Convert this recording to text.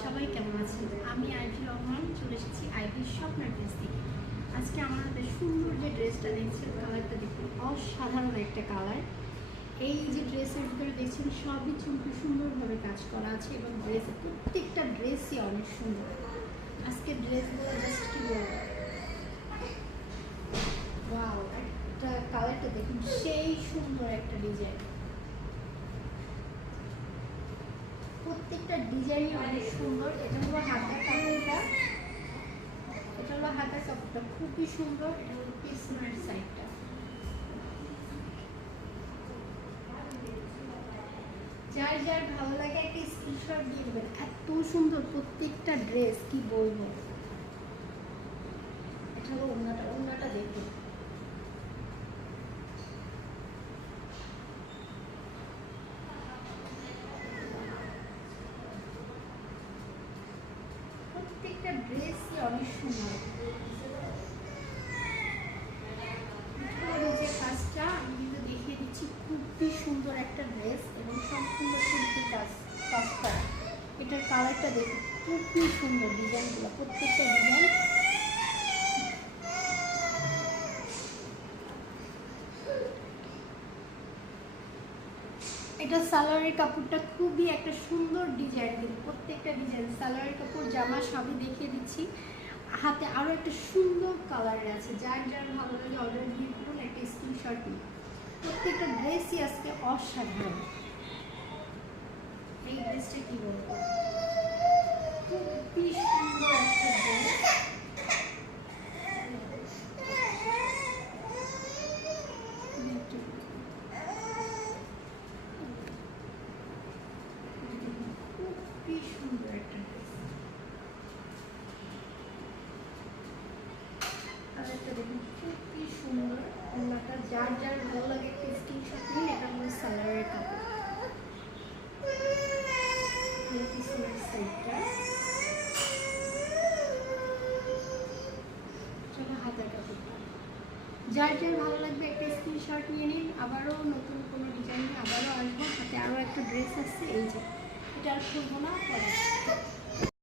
সবাই কেমন আছেন? আমি আইভি রহমান চলে এসেছি আইভির স্বপ্নের ড্রেস থেকে। আজকে আমার হাতে সুন্দর যে ড্রেসটা দেখছেন, কালারটা দেখুন, অসাধারণ একটা কালার। এই যে ড্রেসের ভিতরে দেখছেন সবই চুমকি সুন্দরভাবে কাজ করা আছে এবং ড্রেসের প্রত্যেকটা ড্রেসই অনেক সুন্দর। আজকে ড্রেসগুলো জাস্ট কি বলবো, ওয়াও, একটা কালারটা দেখুন, সেই সুন্দর একটা ডিজাইন। প্রত্যেকটা ডিজাইনই অনেক সুন্দর। এটা হলো হাতার কাপড়টা, এটা হলো হাতার কাপড়টা খুবই সুন্দর। এটা হলো পিছনের সাইডটা। যার যার ভালো লাগে একটা স্ক্রিনশট দিয়ে দেবেন। এত সুন্দর প্রত্যেকটা ড্রেস, কি বলবো। এটা হলো ওড়নাটা, ওড়নাটা দেখুন, প্রত্যেকটা ড্রেসই অনেক সুন্দর। যে কাজটা আমি কিন্তু দেখিয়ে দিচ্ছি, খুবই সুন্দর একটা ড্রেস এবং সম্পূর্ণ শিল্পী কাজ করা। এটার কালারটা দেখুন, খুবই সুন্দর ডিজাইনগুলো, প্রত্যেকটা ডিজাইন। এটা সালোয়ারের কাপড়টা খুবই একটা সুন্দর ডিজাইন, কিন্তু প্রত্যেকটা ডিজাইন সালোয়ারের কাপড় জামা সবই দেখিয়ে দিচ্ছি। হাতে আরও একটা সুন্দর কালারের আছে। যার যার ভালো লাগে অর্ডার দিয়ে করুন, একটা স্ক্রিনশট দিন। প্রত্যেকটা ড্রেসই আজকে অসাধারণ। এই ড্রেসটা কি বলবো, খুবই সুন্দর একটা ড্রেস। খুবই সুন্দর একটা ড্রেস। কালারটা দেখুন, খুবই সুন্দর। ওনাটা যার যার ভালো লাগে একটা স্ক্রিনশট নিন। এটা হলো সালোয়ারের কাপড়, পিছনের সাইডটা, হাতের কাপড়টা। যার যার ভালো লাগবে একটা স্ক্রিনশট নিয়ে নিন। আবারও নতুন কোনো ডিজাইন নিয়ে আবারও আসবো। হাতে আরও একটা ড্রেস আসছে, এই যে এটা আর খুলবো না, পরে